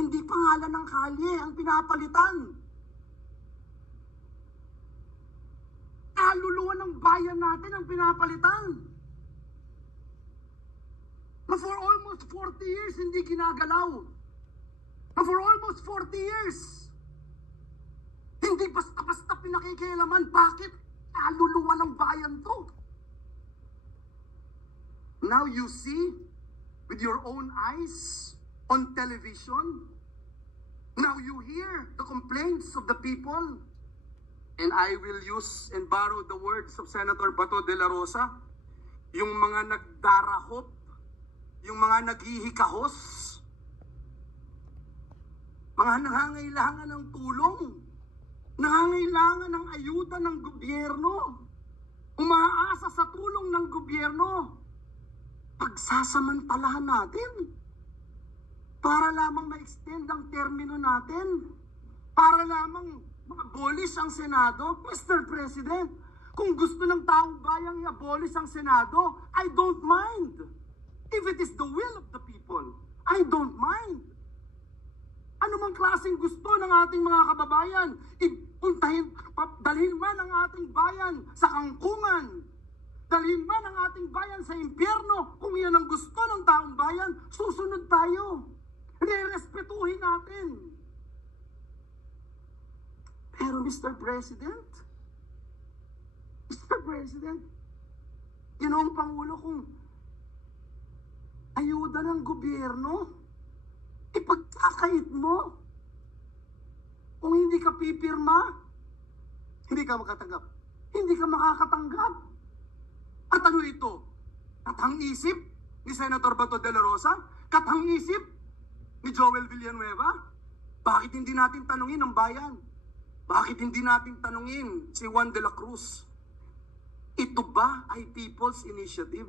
Hindi pangalan ng kalye ang pinapalitan. Kaluluwa ng bayan natin ang pinapalitan. Na for almost 40 years, hindi ginagalaw. Na for almost 40 years, hindi basta-basta pinakikialaman. Bakit? Kaluluwa ng bayan to. Now you see, with your own eyes, on television, now you hear the complaints of the people. And I will use and borrow the words of Senator Bato de la Rosa, yung mga nagdarahop, yung mga naghihikahos, mga nangangailangan ng tulong, nangangailangan ng ayuda ng gobyerno, umaasa sa tulong ng gobyerno, pagsasamantalahan natin para lamang ma-extend ang termino natin, para lamang ma-abolish ang Senado. Mr. President, kung gusto ng taong bayang i-abolish ang Senado, I don't mind. If it is the will of the people, I don't mind. Ano mang klaseng gusto ng ating mga kababayan, dalhin man ang ating bayan sa kangkungan, dalhin man ang ating bayan sa impyerno, kung yan ang gusto ng taong bayan, susunod tayo. Re-respetuhin natin. Pero Mr. President, Ginoong Pangulo, kung ayuda ng gobyerno, ipagkakait mo. Kung hindi ka pipirma, hindi ka makatanggap. Hindi ka makakatanggap. At ano ito? Katang-isip ni Senator Bato de la Rosa? Katang-isip ni Joel Villanueva? Bakit hindi natin tanungin ang bayan? Bakit hindi natin tanungin si Juan de la Cruz? Ito ba ay People's Initiative?